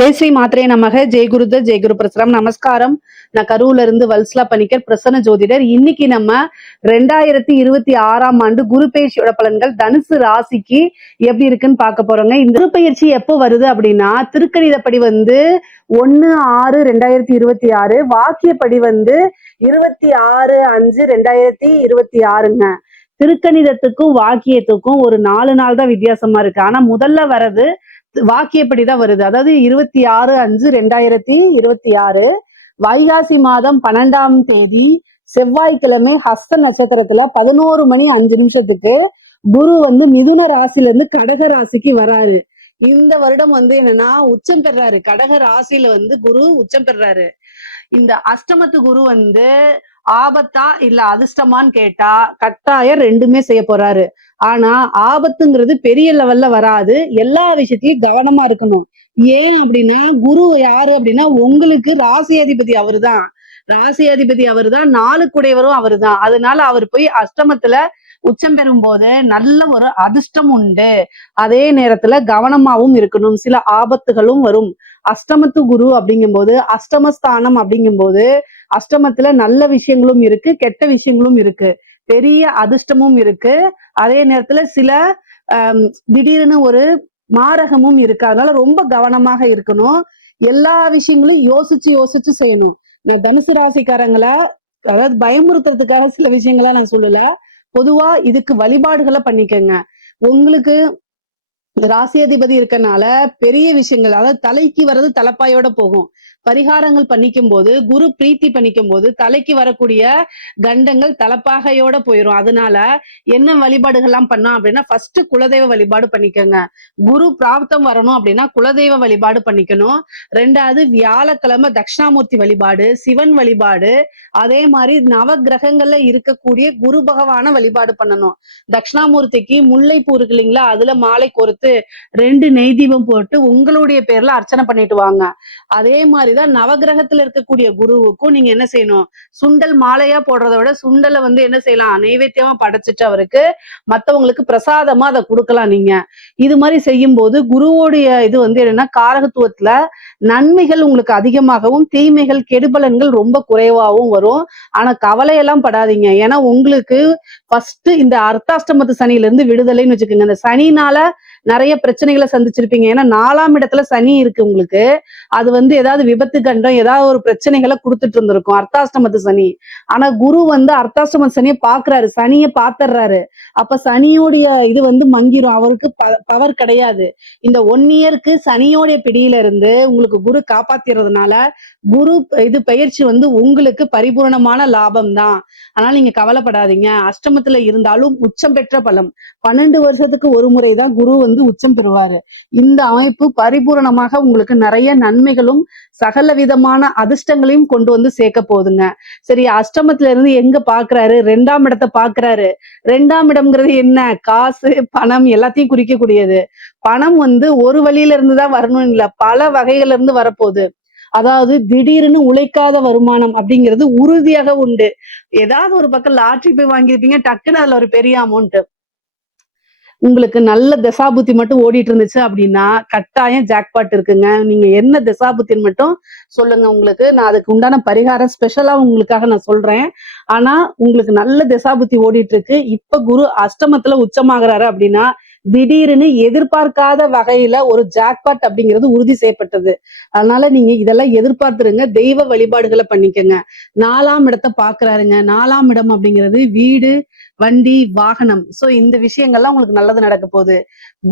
ஜெய் ஸ்ரீ மாத்ரே நமக. ஜெய் குருதர், ஜெய் குரு பிரசரம். நமஸ்காரம். நான் கரூர்ல இருந்து வல்சலா பணிக்கர், பிரசன்ன ஜோதிடர். இன்னைக்கு நம்ம 2026ஆம் ஆண்டு குரு பயிற்சியோட பலன்கள் தனுசு ராசிக்கு எப்படி இருக்குன்னு பார்க்க போறோங்க. இந்த குரு பயிற்சி எப்போ வருது அப்படின்னா, திருக்கணிதப்படி 1/6/2026, வாக்கியப்படி 26/5/2026ங்க. திருக்கணிதத்துக்கும் வாக்கியத்துக்கும் ஒரு 4 நாள் தான் வித்தியாசமா இருக்கு. ஆனா முதல்ல வர்றது வாக்கியப்படிதான் வருது. அதாவது 26/5/2026 வைகாசி மாதம் 12ஆம் தேதி செவ்வாய்க்கிழமை ஹஸ்த நட்சத்திரத்துல 11:05 குரு மிதுன ராசில இருந்து கடக ராசிக்கு வராரு. இந்த வருடம் என்னன்னா உச்சம் பெறாரு. கடக ராசியில குரு உச்சம் பெறாரு. இந்த அஷ்டமத்து குரு ஆபத்தா இல்ல அதிர்ஷ்டமான்னு கேட்டா கட்டாயம் ரெண்டுமே செய்ய போறாரு. ஆனா ஆபத்துங்கிறது பெரிய லெவல்ல வராது. எல்லா விஷயத்தையும் கவனமா இருக்கணும். ஏன் அப்படின்னா குரு யாரு அப்படின்னா உங்களுக்கு ராசி அதிபதி அவருதான். ராசி அதிபதி அவருதான், 4 குடையவரும் அவருதான். அதனால அவர் போய் அஷ்டமத்துல உச்சம் பெறும் போது நல்ல ஒரு அதிர்ஷ்டம் உண்டு. அதே நேரத்துல கவனமாவும் இருக்கணும். சில ஆபத்துகளும் வரும். அஷ்டமத்து குரு அப்படிங்கும் போது, அஷ்டமஸ்தானம் அப்படிங்கும் போது அஷ்டமத்துல நல்ல விஷயங்களும் இருக்கு, கெட்ட விஷயங்களும் இருக்கு, பெரிய அதிர்ஷ்டமும் இருக்கு. அதே நேரத்துல சில திடீர்னு ஒரு மாரகமும் இருக்கு. அதனால ரொம்ப கவனமாக இருக்கணும். எல்லா விஷயங்களும் யோசிச்சு செய்யணும். நான் தனுசு ராசிக்காரங்களா, அதாவது பயமுறுத்துறதுக்காக சில விஷயங்களா நான் சொல்லல. பொதுவா இதுக்கு வழிபாடுகளை பண்ணிக்கங்க. உங்களுக்கு ராசி அதிபதி இருக்கனால பெரிய விஷயங்கள், அதாவது தலைக்கு வர்றது தலைப்பாயோட போகும். பரிகாரங்கள் பண்ணிக்கும் போது, குரு பிரீத்தி பண்ணிக்கும் போது தலைக்கு வரக்கூடிய கண்டங்கள் தலைப்பாகையோட போயிடும். அதனால என்ன வழிபாடுகள்லாம் பண்ணோம் அப்படின்னா, ஃபர்ஸ்ட் குலதெய்வ வழிபாடு பண்ணிக்கோங்க. குரு பிராப்தம் வரணும் அப்படின்னா குலதெய்வ வழிபாடு பண்ணிக்கணும். 2வது வியாழக்கிழமை தட்சிணாமூர்த்தி வழிபாடு, சிவன் வழிபாடு, அதே மாதிரி நவ கிரகங்கள்ல இருக்கக்கூடிய குரு பகவான வழிபாடு பண்ணணும். தட்சிணாமூர்த்திக்கு முல்லைப்பூ இருக்கு இல்லைங்களா, அதுல மாலை கோர்த்து 2 நெய் தீபம் போட்டு உங்களுடைய பேர்ல அர்ச்சனை பண்ணிட்டு வாங்க. அதே மாதிரிதான் நவகிரகத்துல இருக்கக்கூடிய குருவுக்கும் நீங்க என்ன செய்யணும், சுண்டல் மாலையா போடுறத விட சுண்டலை என்ன செய்யலாம், நைவேத்தியமா படைச்சிட்டு அவருக்கு மத்தவங்களுக்கு பிரசாதமா அதை கொடுக்கலாம். நீங்க இது மாதிரி செய்யும் போது குருவோடைய இது என்னன்னா காரகத்துவத்துல நன்மைகள் உங்களுக்கு அதிகமாகவும் தீமைகள் கெடுபலன்கள் ரொம்ப குறைவாகவும் வரும். ஆனா கவலையெல்லாம் படாதீங்க. ஏன்னா உங்களுக்கு ஃபர்ஸ்ட் இந்த அர்த்தாஷ்டமத்து சனியில இருந்து விடுதலைன்னு வச்சுக்கோங்க. இந்த சனினால நிறைய பிரச்சனைகளை சந்திச்சிருப்பீங்க. ஏன்னா 4ஆம் இடத்துல சனி இருக்கு உங்களுக்கு. அது ஏதாவது விபத்து கண்டம், ஏதாவது ஒரு பிரச்சனைகளை கொடுத்துட்டு இருந்திருக்கும் அர்த்தாஷ்டமத்து சனி. ஆனா குரு அர்த்தாஷ்டமத்து சனியை பாக்குறாரு, சனியை பாத்துறாரு. அப்ப சனியோடைய இது மங்கிரும். அவருக்கு பவர் கிடையாது. இந்த 1 இயருக்கு சனியோடைய பிடியில இருந்து உங்களுக்கு குரு காப்பாத்திறதுனால குரு இது பயிற்சி உங்களுக்கு பரிபூர்ணமான லாபம் தான். அதனால நீங்க கவலைப்படாதீங்க. அஷ்டமத்துல இருந்தாலும் உச்சம் பெற்ற பலம். 12 வருஷத்துக்கு ஒரு முறைதான் குரு உச்சம் பெறுவாரு. இந்த அமைப்பு பரிபூரணமாக உங்களுக்கு நிறைய நன்மைகளும் சகல விதமான அதிர்ஷ்டங்களையும் கொண்டு சேர்க்க போகுதுங்க. சரி, அஷ்டமத்துல இருந்து எங்க பாக்குறாரு, 2ஆம் இடத்தை பாக்குறாரு. 2ஆம் இடம்ங்கிறது என்ன, காசு பணம் எல்லாத்தையும் குறிக்கக்கூடியது. பணம் ஒரு வழியில இருந்துதான் வரணும் இல்ல, பல வகைகள்ல இருந்து வரப்போகுது. அதாவது திடீர்னு உழைக்காத வருமானம் அப்படிங்கிறது உறுதியாக உண்டு. ஏதாவது ஒரு பக்கம் லாட்ரி போய் வாங்கியிருப்பீங்க, டக்குன்னு அதுல ஒரு பெரிய அமௌண்ட். உங்களுக்கு நல்ல தசாபுத்தி மட்டும் ஓடிட்டு இருந்துச்சு அப்படின்னா கட்டாயம் ஜாக்பாட் இருக்குங்க. நீங்க என்ன தசாபுத்தின்னு மட்டும் சொல்லுங்க. உங்களுக்கு நான் அதுக்கு உண்டான பரிகாரம் ஸ்பெஷலா உங்களுக்காக நான் சொல்றேன். ஆனா உங்களுக்கு நல்ல தசாபுத்தி ஓடிட்டு இருக்கு. இப்ப குரு அஷ்டமத்துல உச்சமாகறாரு அப்படின்னா திடீர்னு எதிர்பார்க்காத வகையில ஒரு ஜாக்பாட் அப்படிங்கிறது உறுதி செய்யப்பட்டது. அதனால நீங்க இதெல்லாம் எதிர்பார்த்துருங்க. தெய்வ வழிபாடுகளை பண்ணிக்கங்க. 4ஆம் இடத்தை பாக்குறாருங்க. 4ஆம் இடம் அப்படிங்கிறது வீடு, வண்டி, வாகனம். சோ இந்த விஷயங்கள்லாம் உங்களுக்கு நல்லது நடக்க போகுது.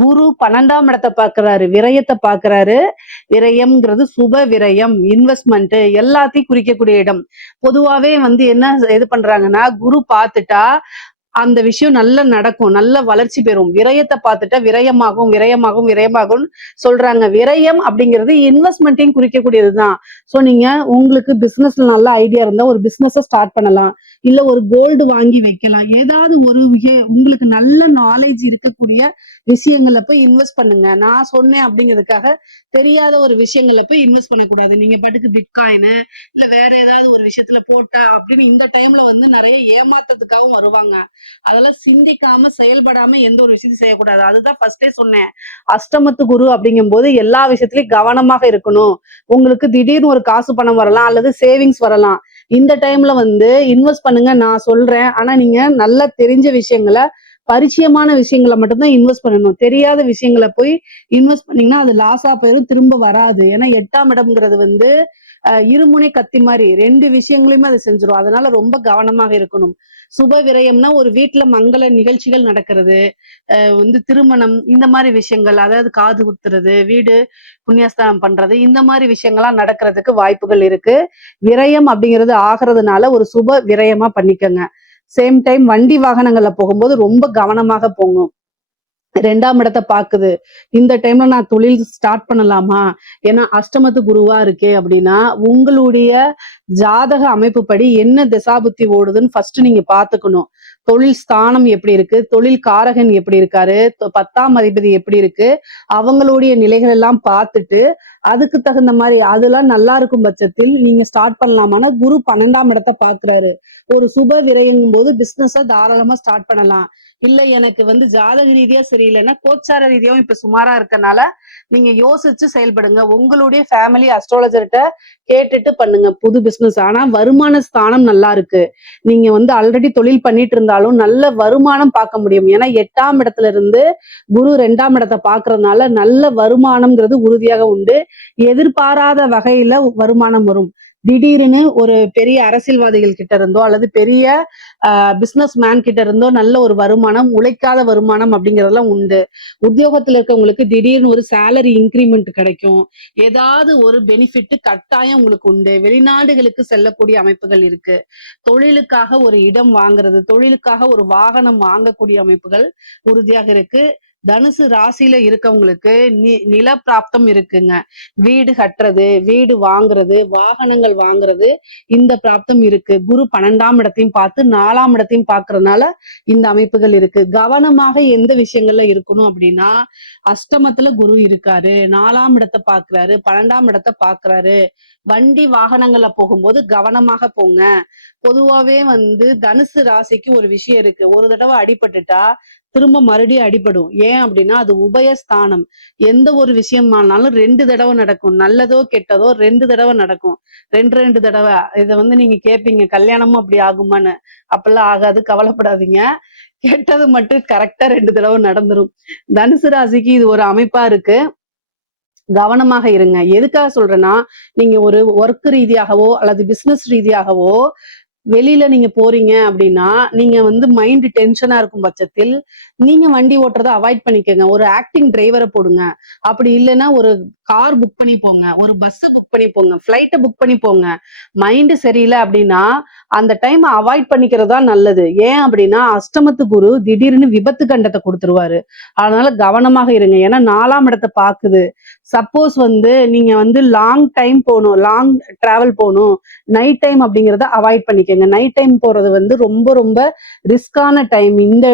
குரு 12ஆம் இடத்தை பாக்குறாரு, விரயத்தை பாக்குறாரு. விரயம்ங்கிறது சுப விரயம், இன்வெஸ்ட்மெண்ட் எல்லாத்தையும் குறிக்கக்கூடிய இடம். பொதுவாவே என்ன இது பண்றாங்கன்னா, குரு பார்த்துட்டா அந்த விஷயம் நல்ல நடக்கும், நல்ல வளர்ச்சி பெறும். விரயத்தை பார்த்துட்டா விரயமாகும் விரயமாகும் விரயமாகும் சொல்றாங்க. விரயம் அப்படிங்கிறது இன்வெஸ்ட்மெண்ட்டையும் குறிக்கக்கூடியதுதான். சோ நீங்க உங்களுக்கு பிசினஸ்ல நல்ல ஐடியா இருந்தா ஒரு பிசினஸ் ஸ்டார்ட் பண்ணலாம். இல்ல ஒரு கோல்டு வாங்கி வைக்கலாம். ஏதாவது ஒரு உங்களுக்கு நல்ல நாலேஜ் இருக்கக்கூடிய விஷயங்கள்ல போய் இன்வெஸ்ட் பண்ணுங்க. நான் சொன்னேன் அப்படிங்கிறதுக்காக தெரியாத ஒரு விஷயங்கள்ல போய் இன்வெஸ்ட் பண்ணக்கூடாது. நீங்க பாட்டுக்கு பிட்காயின் இல்ல வேற ஏதாவது ஒரு விஷயத்துல போட்டா அப்படின்னு இந்த டைம்ல வந்து நிறைய ஏமாத்தத்துக்காகவும் வருவாங்க. அதெல்லாம் சிந்திக்காம செயல்படாம எந்த ஒரு விஷயத்தையும் செய்யக்கூடாது. அதுதான் ஃபர்ஸ்டே சொன்னேன். அஷ்டமத்து குரு அப்படிங்கும் போது எல்லா விஷயத்திலயும் கவனமாக இருக்கணும். உங்களுக்கு திடீர்னு ஒரு காசு பணம் வரலாம் அல்லது சேவிங்ஸ் வரலாம். இந்த டைம்ல வந்து இன்வெஸ்ட் பண்ணுங்க நான் சொல்றேன். ஆனா நீங்க நல்லா தெரிஞ்ச விஷயங்களை பரிச்சயமான விஷயங்களை மட்டும்தான் இன்வெஸ்ட் பண்ணணும். தெரியாத விஷயங்களை போய் இன்வெஸ்ட் பண்ணீங்கன்னா அது லாஸா போயிடும், திரும்ப வராது. ஏன்னா 8ஆம் இடம்ங்கிறது வந்து இருமுனை கத்தி மாதிரி 2 விஷயங்களையுமே அது செஞ்சிடும். அதனால ரொம்ப கவனமாக இருக்கணும். சுப விரயம்னா ஒரு வீட்டுல மங்கள நிகழ்ச்சிகள் நடக்கிறது, வந்து திருமணம் இந்த மாதிரி விஷயங்கள், அதாவது காது குத்துறது, வீடு புண்ணியஸ்தானம் பண்றது, இந்த மாதிரி விஷயங்கள்லாம் நடக்கிறதுக்கு வாய்ப்புகள் இருக்கு. விரயம் அப்படிங்கிறது ஆகிறதுனால ஒரு சுப விரயமா பண்ணிக்கோங்க. சேம் டைம் வண்டி வாகனங்கள்ல போகும்போது ரொம்ப கவனமாக போகும். 2ஆம் இடத்தை பாக்குது. இந்த டைம்ல நான் தொழில் ஸ்டார்ட் பண்ணலாமா? ஏன்னா அஷ்டமத்து குருவா இருக்கே அப்படின்னா உங்களுடைய ஜாதக அமைப்பு படி என்ன திசாபுத்தி ஓடுதுன்னு ஃபர்ஸ்ட் நீங்க பாத்துக்கணும். தொழில் ஸ்தானம் எப்படி இருக்கு, தொழில் காரகன் எப்படி இருக்காரு, 10ஆம் அதிபதி எப்படி இருக்கு, அவங்களுடைய நிலைகள் எல்லாம் பார்த்துட்டு அதுக்கு தகுந்த மாதிரி அதெல்லாம் நல்லா இருக்கும் பட்சத்தில் நீங்க ஸ்டார்ட் பண்ணலாமான்னா குரு 12ஆம் இடத்தை பாக்குறாரு. ஒரு சுப விரயங்கும் போது பிசினஸ தாராளமா ஸ்டார்ட் பண்ணலாம். இல்ல எனக்கு வந்து ஜாதக ரீதியா சரியில்லைன்னா கோச்சார ரீதியாவும் இப்ப சுமாரா இருக்கனால நீங்க யோசிச்சு செயல்படுங்க. உங்களுடைய ஃபேமிலி அஸ்ட்ராலஜர்கிட்ட கேட்டுட்டு பண்ணுங்க புது பிசினஸ். ஆனா வருமான ஸ்தானம் நல்லா இருக்கு. நீங்க வந்து ஆல்ரெடி தொழில் பண்ணிட்டு இருந்தாலும் நல்ல வருமானம் பார்க்க முடியும். ஏன்னா 8ஆம் இடத்துல இருந்து குரு 2ஆம் இடத்தை பாக்குறதுனால நல்ல வருமானம்ங்கிறது உறுதியாக உண்டு. எதிர்பாராத வகையில வருமானம் வரும். திடீர்னு ஒரு பெரிய அரசியல்வாதிகள் கிட்ட இருந்தோ அல்லது பெரிய பிசினஸ் மேன் கிட்ட இருந்தோ நல்ல ஒரு வருமானம், உழைக்காத வருமானம் அப்படிங்கறதெல்லாம் உண்டு. உத்தியோகத்துல இருக்கவங்களுக்கு திடீர்னு ஒரு சேலரி இன்கிரிமெண்ட் கிடைக்கும். ஏதாவது ஒரு பெனிஃபிட் கட்டாயம் உங்களுக்கு உண்டு. வெளிநாடுகளுக்கு செல்லக்கூடிய அமைப்புகள் இருக்கு. தொழிலுக்காக ஒரு இடம் வாங்குறது, தொழிலுக்காக ஒரு வாகனம் வாங்கக்கூடிய அமைப்புகள் உறுதியாக இருக்கு. தனுசு ராசியில இருக்கவங்களுக்கு நில பிராப்தம் இருக்குங்க. வீடு கட்டுறது, வீடு வாங்குறது, வாகனங்கள் வாங்குறது, இந்த பிராப்தம் இருக்கு. குரு 12ஆம் இடத்தையும் பார்த்து 4ஆம் இடத்தையும் பார்க்கறதுனால இந்த அமைப்புகள் இருக்கு. கவனமாக எந்த விஷயங்கள்ல இருக்கணும் அப்படின்னா அஷ்டமத்துல குரு இருக்காரு, 4ஆம் இடத்தை பாக்குறாரு, 12ஆம் இடத்தை பாக்குறாரு. வண்டி வாகனங்கள்ல போகும்போது கவனமாக போங்க. பொதுவாவே வந்து தனுசு ராசிக்கு ஒரு விஷயம் இருக்கு. ஒரு தடவை அடிபட்டுட்டா திரும்ப மறுபடியும் அடிபடும். ஏன் அப்படின்னா அது உபயஸ்தானம். எந்த ஒரு விஷயமானாலும் 2 தடவை நடக்கும். நல்லதோ கெட்டதோ 2 தடவை நடக்கும். 2 தடவை. இதை வந்து நீங்க கேட்பீங்க கல்யாணமும் அப்படி ஆகுமான்னு. அப்பெல்லாம் ஆகாது, கவலைப்படாதீங்க. கெட்டது மட்டும் கரெக்டா 2 தடவை நடந்துரும். தனுசு ராசிக்கு இது ஒரு அமைப்பா இருக்கு. கவனமாக இருங்க. எதுக்காக சொல்றேன்னா நீங்க ஒரு ஒர்க் ரீதியாகவோ அல்லது பிசினஸ் ரீதியாகவோ வெளியில நீங்க போறீங்க அப்படின்னா நீங்க வந்து மைண்ட் டென்ஷனா இருக்கும் பட்சத்தில் நீங்க வண்டி ஓட்டுறதை அவாய்ட் பண்ணிக்கோங்க. ஒரு ஆக்டிங் டிரைவரை போடுங்க. அப்படி இல்லைன்னா ஒரு கார் புக் பண்ணி போங்க, ஒரு பஸ் புக் பண்ணி போங்க, ஃபிளைட்டை புக் பண்ணி போங்க. மைண்ட் சரியில்லை அப்படின்னா அந்த டைம் அவாய்ட் பண்ணிக்கிறது தான் நல்லது. ஏன் அப்படின்னா அஷ்டமத்து குரு திடீர்னு விபத்து கண்டத்தை கொடுத்துருவாரு. அதனால கவனமாக இருங்க. ஏன்னா 4ஆம் இடத்தை பாக்குது. சப்போஸ் வந்து நீங்க வந்து லாங் டைம் போகணும், லாங் டிராவல் போகணும், நைட் டைம் அப்படிங்கிறத அவாய்ட் பண்ணிக்கோங்க. நைட் டைம் போறது வந்து ரொம்ப ரொம்ப ரிஸ்கான டைம். இந்த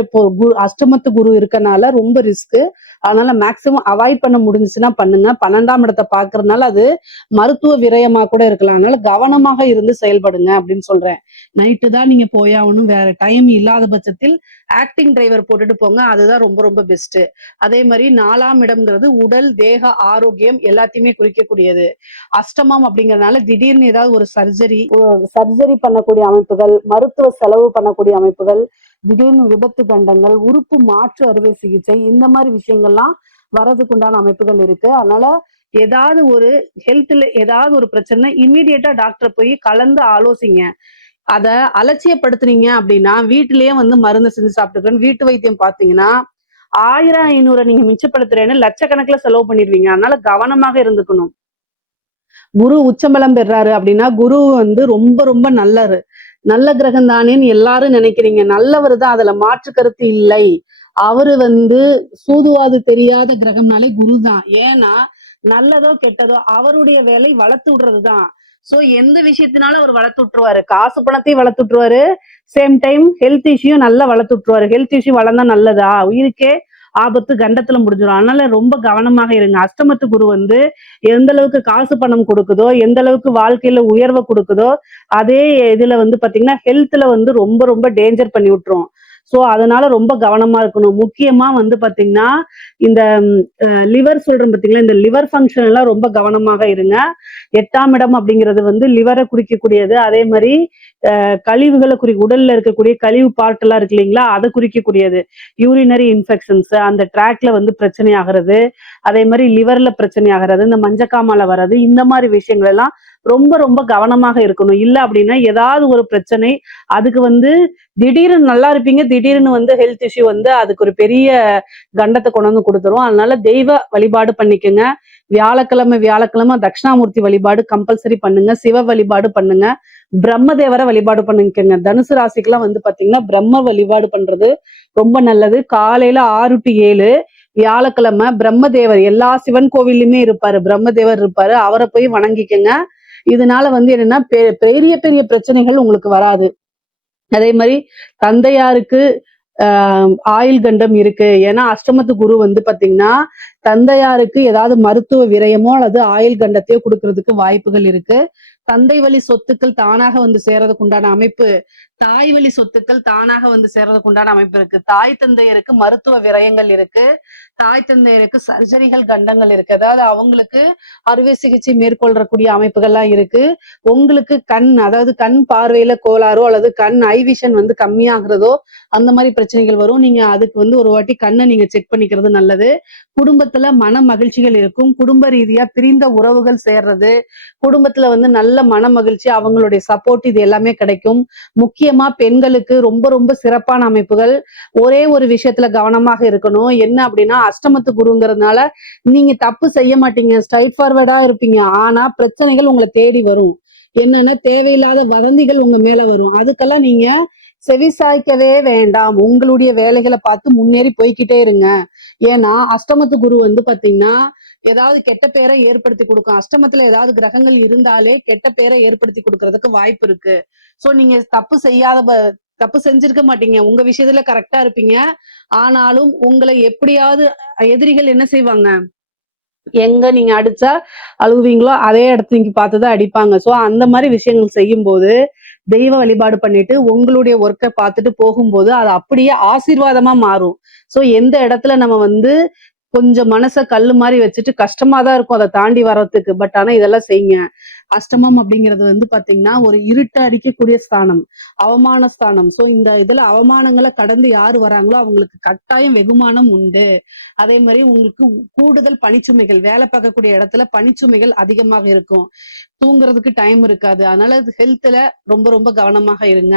அஷ்டமத்து குரு இருக்கனால ரொம்ப ரிஸ்க். அதனால மேக்சிமம் அவாய்ட் பண்ண முடிஞ்சுச்சுன்னா பண்ணுங்க. 12ஆம் இடத்தை பாக்குறதுனால அது மருத்துவ விரயமா கூட இருக்கலாம். அதனால கவனமாக இருந்து செயல்படுங்க அப்படின்னு சொல்றேன். நைட்டு தான் நீங்க போயாகணும், வேற டைம் இல்லாத பட்சத்தில் ஆக்டிங் டிரைவர் போட்டுட்டு போங்க. அதுதான் ரொம்ப ரொம்ப பெஸ்ட். அதே மாதிரி 4ஆம் இடம்ங்கிறது உடல் தேக ஆரோக்கியம் எல்லாத்தையுமே குறிக்கக்கூடியது. அஷ்டமம் அப்படிங்கறதுனால திடீர்னு ஏதாவது ஒரு சர்ஜரி பண்ணக்கூடிய அமைப்புகள், மருத்துவ செலவு பண்ணக்கூடிய அமைப்புகள், திடீர்னு விபத்து கண்டங்கள், உறுப்பு மாற்று அறுவை சிகிச்சை, இந்த மாதிரி விஷயங்கள்லாம் வரதுக்கு உண்டான அமைப்புகள் இருக்கு. அதனால ஏதாவது ஒரு ஹெல்த்ல ஏதாவது ஒரு பிரச்சனை இம்மீடியட்டா டாக்டர் போய் கலந்து ஆலோசிங்க. அத அலட்சியப்படுத்துனீங்க அப்படின்னா வீட்டிலேயே வந்து மருந்து செஞ்சு சாப்பிட்டுக்கணும். வீட்டு வைத்தியம் பாத்தீங்கன்னா 1000 500 நீங்க மிச்சப்படுத்துறேன்னு லட்சக்கணக்கில் செலவு பண்ணிடுவீங்க. அதனால கவனமாக இருந்துக்கணும். குரு உச்சபலம் பெறாரு அப்படின்னா குரு வந்து ரொம்ப ரொம்ப நல்ல கிரகம் தானேன்னு எல்லாரும் நினைக்கிறீங்க. நல்லவர் தான், அதுல மாற்று கருத்து இல்லை. அவரு வந்து சூதுவாது தெரியாத கிரகம்னாலே குரு தான். ஏன்னா நல்லதோ கெட்டதோ அவருடைய வேலை வளர்த்து விடுறதுதான். சோ எந்த விஷயத்தினாலும் அவர் வளர்த்து விட்டுருவாரு, காசு பணத்தையும் வளர்த்து விட்டுருவாரு, சேம் டைம் ஹெல்த் இஷ்யூ நல்லா வளர்த்து விட்டுருவாரு. ஹெல்த் இஷ்யூ வளர்ந்தா நல்லதா, உயிருக்கே ஆபத்து கண்டத்துல முடிஞ்சிடும். அதனால ரொம்ப கவனமாக இருங்க. அஷ்டமத்து குரு வந்து எந்த அளவுக்கு காசு பணம் கொடுக்குதோ, எந்த அளவுக்கு வாழ்க்கையில உயர்வை கொடுக்குதோ, அதே இதுல வந்து பாத்தீங்கன்னா ஹெல்த்ல வந்து ரொம்ப ரொம்ப டேஞ்சர் பண்ணி விட்டுரும். சோ அதனால ரொம்ப கவனமா இருக்கணும். முக்கியமா வந்து பாத்தீங்கன்னா இந்த லிவர் சொல்றோம் பாத்தீங்களா, இந்த லிவர் ஃபங்க்ஷன் எல்லாம் ரொம்ப கவனமாக இருங்க. 8ஆம் இடம் அப்படிங்கிறது வந்து லிவரை குறிக்கக்கூடியது. அதே மாதிரி கழிவுகளை உடல்ல இருக்கக்கூடிய கழிவு பார்ட் எல்லாம் இருக்கு இல்லைங்களா, அதை குறிக்கக்கூடியது. யூரினரி இன்ஃபெக்ஷன்ஸ் அந்த ட்ராக்ல வந்து பிரச்சனை ஆகிறது, அதே மாதிரி லிவர்ல பிரச்சனை ஆகிறது, இந்த மஞ்சக்காமால வர்றது, இந்த மாதிரி விஷயங்கள் எல்லாம் ரொம்ப ரொம்ப கவனமாக இருக்கணும். இல்ல அப்படின்னா ஏதாவது ஒரு பிரச்சனை, அதுக்கு வந்து திடீர்னு நல்லா இருப்பீங்க, திடீர்னு வந்து ஹெல்த் இஷ்யூ வந்து அதுக்கு ஒரு பெரிய கண்டத்தை கொண்டு வந்து கொடுத்துரும். அதனால தெய்வ வழிபாடு பண்ணிக்கோங்க. வியாழக்கிழமை வியாழக்கிழமை தட்சிணாமூர்த்தி வழிபாடு கம்பல்சரி பண்ணுங்க. சிவ வழிபாடு பண்ணுங்க. பிரம்மதேவரை வழிபாடு பண்ணிக்கோங்க. தனுசு ராசிக்கெல்லாம் வந்து பாத்தீங்கன்னா பிரம்ம வழிபாடு பண்றது ரொம்ப நல்லது. காலையில 6 to 7 வியாழக்கிழமை பிரம்மதேவர் எல்லா சிவன் கோவிலுமே இருப்பாரு, பிரம்மதேவர் இருப்பாரு, அவரை போய் வணங்கிக்கங்க. இதனால வந்து என்னன்னா பெரிய பெரிய பிரச்சனைகள் உங்களுக்கு வராது. அதே மாதிரி தந்தையாருக்கு ஆயுள் கண்டம் இருக்கு. ஏன்னா அஷ்டமத்து குரு வந்து பாத்தீங்கன்னா தந்தையாருக்கு ஏதாவது மருத்துவ விரயமோ அல்லது ஆயுள் கண்டத்தையோ கொடுக்கறதுக்கு வாய்ப்புகள் இருக்கு. தந்தை வழி சொத்துக்கள் தானாக வந்து சேர்றதுக்கு உண்டான அமைப்பு, தாய் வழி சொத்துக்கள் தானாக வந்து சேர்றதுக்கு உண்டான அமைப்பு இருக்கு. தாய் தந்தையருக்கு மருத்துவ விரயங்கள் இருக்கு, தாய் தந்தையருக்கு சர்ஜரிகள் கண்டங்கள் இருக்கு. அதாவது அவங்களுக்கு அறுவை சிகிச்சை மேற்கொள்ளக்கூடிய அமைப்புகள்லாம் இருக்கு. உங்களுக்கு கண், அதாவது கண் பார்வையில கோளாறோ அல்லது கண் ஐவிஷன் வந்து கம்மியாகிறதோ அந்த மாதிரி பிரச்சனைகள் வரும். நீங்க அதுக்கு வந்து ஒரு வாட்டி கண்ணை நீங்க செக் பண்ணிக்கிறது நல்லது. குடும்பத்துல மன மகிழ்ச்சிகள் இருக்கும். குடும்ப ரீதியா பிரிந்த உறவுகள் சேர்றது, குடும்பத்துல வந்து நல்ல மன மகிழ்ச்சி, அவங்களுடைய சப்போர்ட், இது எல்லாமே கிடைக்கும். முக்கியமா பெண்களுக்கு ரொம்ப ரொம்ப சிறப்பான அமைப்புகள். ஒரே ஒரு விஷயத்துல கவனமாக இருக்கணும். என்ன அப்படின்னா அஷ்டமத்து குருங்கிறதுனால நீங்க தப்பு செய்ய மாட்டீங்க, ஸ்ட்ரைட் ஃபார்வர்டா இருப்பீங்க. ஆனா பிரச்சனைகள் உங்களை தேடி வரும். என்னன்னா தேவையில்லாத வதந்திகள் உங்க மேல வரும். அதுக்கெல்லாம் நீங்க செவிசாய்க்கவே வேண்டாம். உங்களுடைய வேலைகளை பார்த்து முன்னேறி போய்கிட்டே இருங்க. ஏன்னா அஷ்டமத்து குரு வந்து பாத்தீங்கன்னா ஏதாவது கெட்ட பேரை ஏற்படுத்தி கொடுக்கும். அஷ்டமத்துல ஏதாவது கிரகங்கள் இருந்தாலே கெட்ட பேரை ஏற்படுத்தி கொடுக்கறதுக்கு வாய்ப்பு இருக்கு. சோ நீங்க தப்பு செஞ்சிருக்க மாட்டீங்க, உங்க விஷயத்துல கரெக்டா இருப்பீங்க. ஆனாலும் உங்களை எப்படியாவது எதிரிகள் என்ன செய்வாங்க, எங்க நீங்க அடிச்சா அழுவீங்களோ அதே இடத்துக்கு பார்த்துதான் அடிப்பாங்க. சோ அந்த மாதிரி விஷயங்கள் செய்யும் போது தெய்வ வழிபாடு பண்ணிட்டு உங்களுடைய ஒர்க்கை பார்த்துட்டு போகும்போது அது அப்படியே ஆசீர்வாதமா மாறும். சோ எந்த இடத்துல நம்ம வந்து கொஞ்சம் மனச கல்லு மாதிரி வச்சுட்டு கஷ்டமா தான் இருக்கும் அதை தாண்டி வர்றதுக்கு, பட் ஆனா இதெல்லாம் செய்யுங்க. அஷ்டமம் அப்படிங்கிறது வந்து பாத்தீங்கன்னா ஒரு இருட்ட அடிக்கக்கூடிய ஸ்தானம், அவமான ஸ்தானம். சோ இந்த இதுல அவமானங்களை கடந்து யாரு வராங்களோ அவங்களுக்கு கட்டாயம் வெகுமானம் உண்டு. அதே மாதிரி உங்களுக்கு கூடுதல் பணிச்சுமைகள், வேலை பார்க்கக்கூடிய இடத்துல பணிச்சுமைகள் அதிகமாக இருக்கும். தூங்குறதுக்கு டைம் இருக்காது. அதனால ஹெல்த்ல ரொம்ப ரொம்ப கவனமாக இருங்க.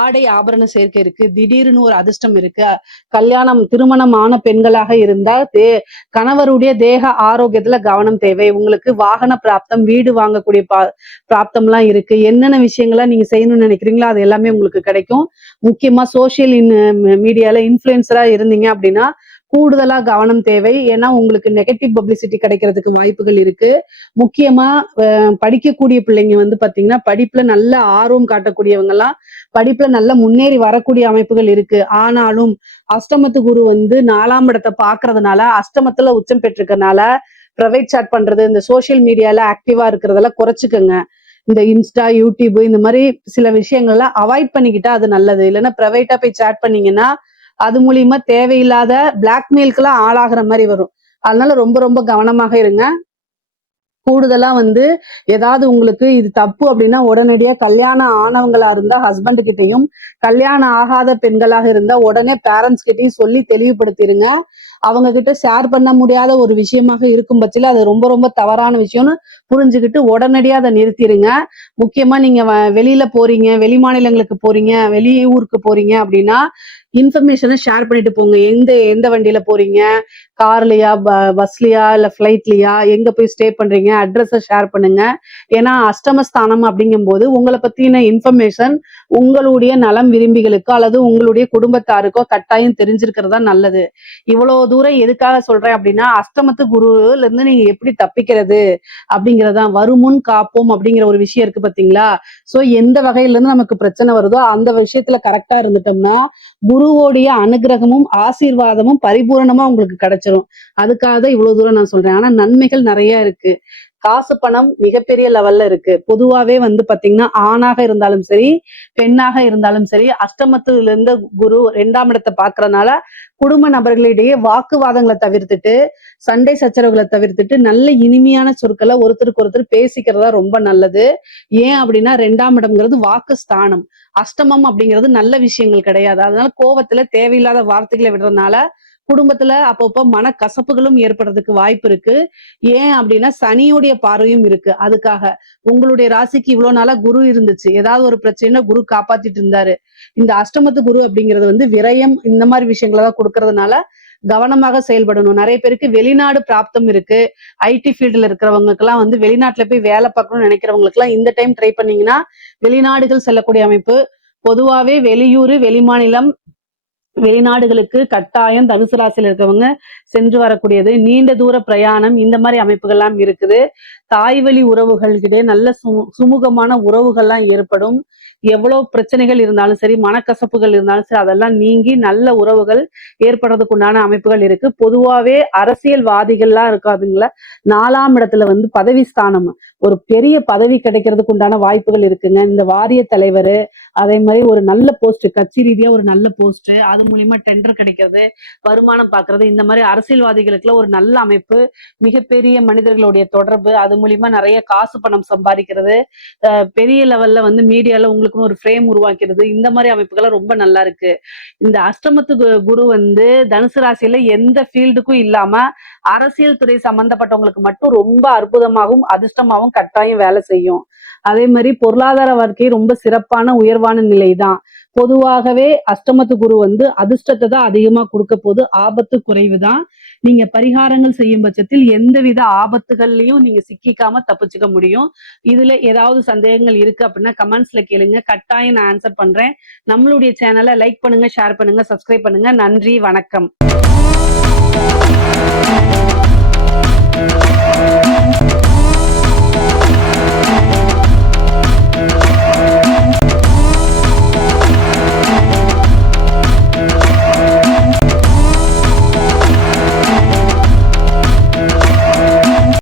ஆடை ஆபரண சேர்க்கை இருக்கு, திடீர்னு ஒரு அதிர்ஷ்டம் இருக்கு. கல்யாணம் திருமணம் ஆன பெண்களாக இருந்தா கணவருடைய தேக ஆரோக்கியத்துல கவனம் தேவை. உங்களுக்கு வாகன பிராப்தம், வீடு வாங்கக்கூடிய பிராப்தம் எல்லாம் இருக்கு. என்னென்ன விஷயங்கள்லாம் நீங்க செய்யணும்னு நினைக்கிறீங்களோ அது எல்லாமே உங்களுக்கு கிடைக்கும். முக்கியமா சோசியல் மீடியால இன்ஃபுளுசரா இருந்தீங்க அப்படின்னா கூடுதலா கவனம் தேவை. ஏன்னா உங்களுக்கு நெகட்டிவ் பப்ளிசிட்டி கிடைக்கிறதுக்கு வாய்ப்புகள் இருக்கு. முக்கியமா படிக்கக்கூடிய பிள்ளைங்க வந்து பாத்தீங்கன்னா படிப்புல நல்ல ஆர்வம் காட்டக்கூடியவங்க எல்லாம் படிப்புல நல்ல முன்னேறி வரக்கூடிய அமைப்புகள் இருக்கு. ஆனாலும் அஷ்டமத்து குரு வந்து 4ஆம் இடத்தை பாக்குறதுனால, அஷ்டமத்துல உச்சம் பெற்றிருக்கனால பிரைவேட் சாட் பண்றது, இந்த சோசியல் மீடியால ஆக்டிவா இருக்கிறதெல்லாம் குறைச்சுக்கோங்க. இந்த இன்ஸ்டா, யூடியூப் இந்த மாதிரி சில விஷயங்கள்லாம் அவாய்ட் பண்ணிக்கிட்டா அது நல்லது. இல்லைன்னா பிரைவேட்டா போய் சாட் பண்ணீங்கன்னா அது மூலியமா தேவையில்லாத பிளாக்மெயிலுக்கு எல்லாம் ஆளாகிற மாதிரி வரும். அதனால ரொம்ப ரொம்ப கவனமாக இருங்க. கூடுதலா வந்து ஏதாவது உங்களுக்கு இது தப்பு அப்படின்னா உடனடியா கல்யாணம் ஆனவங்களா இருந்தா ஹஸ்பண்ட் கிட்டையும், கல்யாணம் ஆகாத பெண்களாக இருந்தா உடனே பேரண்ட்ஸ் கிட்டையும் சொல்லி தெளிவுபடுத்திடுங்க. அவங்க கிட்ட ஷேர் பண்ண முடியாத ஒரு விஷயமாக இருக்கும் பட்சத்துல அது ரொம்ப ரொம்ப தவறான விஷயம்னு புரிஞ்சுக்கிட்டு உடனடியா அதை நிறுத்திடுங்க. முக்கியமா நீங்க வெளியில போறீங்க, வெளி மாநிலங்களுக்கு போறீங்க, வெளியூருக்கு போறீங்க அப்படின்னா இன்ஃபர்மேஷனை ஷேர் பண்ணிட்டு போங்க. எந்த எந்த வண்டியில போறீங்க, கார்லயா, பஸ்லயா, இல்ல ஃபிளைட்லயா, எங்க போய் ஸ்டே பண்றீங்க, அட்ரஸ ஷேர் பண்ணுங்க. ஏன்னா அஷ்டமஸ்தானம் அப்படிங்கும்போது உங்களை பத்தின இன்ஃபர்மேஷன் உங்களுடைய நலம் விரும்பிகளுக்கோ அல்லது உங்களுடைய குடும்பத்தாருக்கோ கட்டாயம் தெரிஞ்சிருக்கிறதா நல்லது. இவ்வளவு தூரம் எதுக்காக சொல்றேன் அப்படின்னா, அஷ்டமத்து குருல இருந்து நீங்க எப்படி தப்பிக்கிறது அப்படிங்கறதான். வருமுன் காப்போம் அப்படிங்கிற ஒரு விஷயம் இருக்கு பாத்தீங்களா? சோ எந்த வகையில இருந்து நமக்கு பிரச்சனை வருதோ அந்த விஷயத்துல கரெக்டா இருந்துட்டோம்னா குருவோடைய அனுகிரகமும் ஆசீர்வாதமும் பரிபூரணமா உங்களுக்கு கிடைச்சிரும். அதுக்காக தான் இவ்வளவு தூரம் நான் சொல்றேன். ஆனா நன்மைகள் நிறைய இருக்கு. காசு பணம் மிகப்பெரிய லெவல்ல இருக்கு. பொதுவாவே வந்து பாத்தீங்கன்னா ஆணாக இருந்தாலும் சரி, பெண்ணாக இருந்தாலும் சரி, அஷ்டமத்துல இருந்து குரு 2ஆம் இடத்தை பாக்குறதுனால குடும்ப நபர்களிடையே வாக்குவாதங்களை தவிர்த்துட்டு, சண்டை சச்சரவுகளை தவிர்த்துட்டு நல்ல இனிமையான சொற்களை ஒருத்தருக்கு ஒருத்தர் பேசிக்கிறதா ரொம்ப நல்லது. ஏன் அப்படின்னா 2ஆம் இடம்ங்கிறது வாக்கு ஸ்தானம். அஷ்டமம் அப்படிங்கிறது நல்ல விஷயங்கள் கிடையாது. அதனால கோவத்துல தேவையில்லாத வார்த்தைகளை விடுறதுனால குடும்பத்துல அப்பப்போ மனக்கசப்புகளும் ஏற்படுறதுக்கு வாய்ப்பு இருக்கு. ஏன் அப்படின்னா சனியுடைய பார்வையும் இருக்கு. அதுக்காக உங்களுடைய ராசிக்கு இவ்வளவு நாளா குரு இருந்துச்சு. ஏதாவது ஒரு பிரச்சனைனா குரு காப்பாத்திட்டு இருந்தாரு. இந்த அஷ்டமத்து குரு அப்படிங்கிறது வந்து விரயம் இந்த மாதிரி விஷயங்களை தான் கொடுக்கறதுனால கவனமாக செயல்படணும். நிறைய பேருக்கு வெளிநாடு பிராப்தம் இருக்கு. ஐடி ஃபீல்டுல இருக்கிறவங்களுக்கு எல்லாம் வந்து வெளிநாட்டுல போய் வேலை பார்க்கணும்னு நினைக்கிறவங்களுக்கு எல்லாம் இந்த டைம் ட்ரை பண்ணீங்கன்னா வெளிநாடுகள் செல்லக்கூடிய அமைப்பு. பொதுவாவே வெளியூரு, வெளிமாநிலம், வெளிநாடுகளுக்கு கட்டாயம் தனுசு ராசியில இருக்கவங்க சென்று வரக்கூடியது. நீண்ட தூர பிரயாணம் இந்த மாதிரி அமைப்புகள்லாம் இருக்குது. தாய் வழி உறவுகள்கிட்ட நல்ல சுமூகமான உறவுகள்லாம் ஏற்படும். எவ்வளவு பிரச்சனைகள் இருந்தாலும் சரி, மனக்கசப்புகள் இருந்தாலும் சரி, அதெல்லாம் நீங்கி நல்ல உறவுகள் ஏற்படுறதுக்கு உண்டான அமைப்புகள் இருக்கு. பொதுவாவே அரசியல்வாதிகள்லாம் இருக்காதுங்களா, 4ஆம் இடத்துல வந்து பதவி ஸ்தானம், ஒரு பெரிய பதவி கிடைக்கிறதுக்கு உண்டான வாய்ப்புகள் இருக்குங்க. இந்த வாரிய தலைவர், அதே மாதிரி ஒரு நல்ல போஸ்ட், கட்சி ரீதியா ஒரு நல்ல போஸ்ட், அது மூலியமா டெண்டர் கிடைக்கிறது, வருமானம் பாக்குறது, இந்த மாதிரி அரசியல்வாதிகளுக்குள்ள ஒரு நல்ல அமைப்பு, மிகப்பெரிய மனிதர்களுடைய தொடர்பு, அது மூலியமா நிறைய காசு பணம் சம்பாதிக்கிறது, பெரிய லெவல்ல வந்து மீடியால உங்களுக்குன்னு ஒரு ஃப்ரேம் உருவாக்கிறது, இந்த மாதிரி அமைப்புகள் ரொம்ப நல்லா இருக்கு. இந்த அஷ்டமத்து குரு வந்து தனுசு ராசியில எந்த ஃபீல்டுக்கும் இல்லாம அரசியல் துறை சம்பந்தப்பட்டவங்களுக்கு மட்டும் ரொம்ப அற்புதமாகவும் அதிர்ஷ்டமாகவும் கட்டாயம் வேலை செய்யும். அதே மாதிரி பொருளாதார வாழ்க்கை ரொம்ப சிறப்பான உயர்வான நிலைதான். பொதுவாகவே அஷ்டமத்து குரு வந்து அதிர்ஷ்டத்தை தான் அதிகமா கொடுக்க போது, ஆபத்து குறைவுதான். நீங்க பரிகாரங்கள் செய்யும் பட்சத்தில் எந்தவித ஆபத்துகள்லயும் நீங்க சிக்கிக்காம தப்பிச்சுக்க முடியும். இதுல ஏதாவது சந்தேகங்கள் இருக்கு அப்படின்னா கமெண்ட்ஸ்ல கேளுங்க, கட்டாயம் நான் ஆன்சர் பண்றேன். நம்மளுடைய சேனலை லைக் பண்ணுங்க, ஷேர் பண்ணுங்க, சப்ஸ்கிரைப் பண்ணுங்க. நன்றி, வணக்கம்.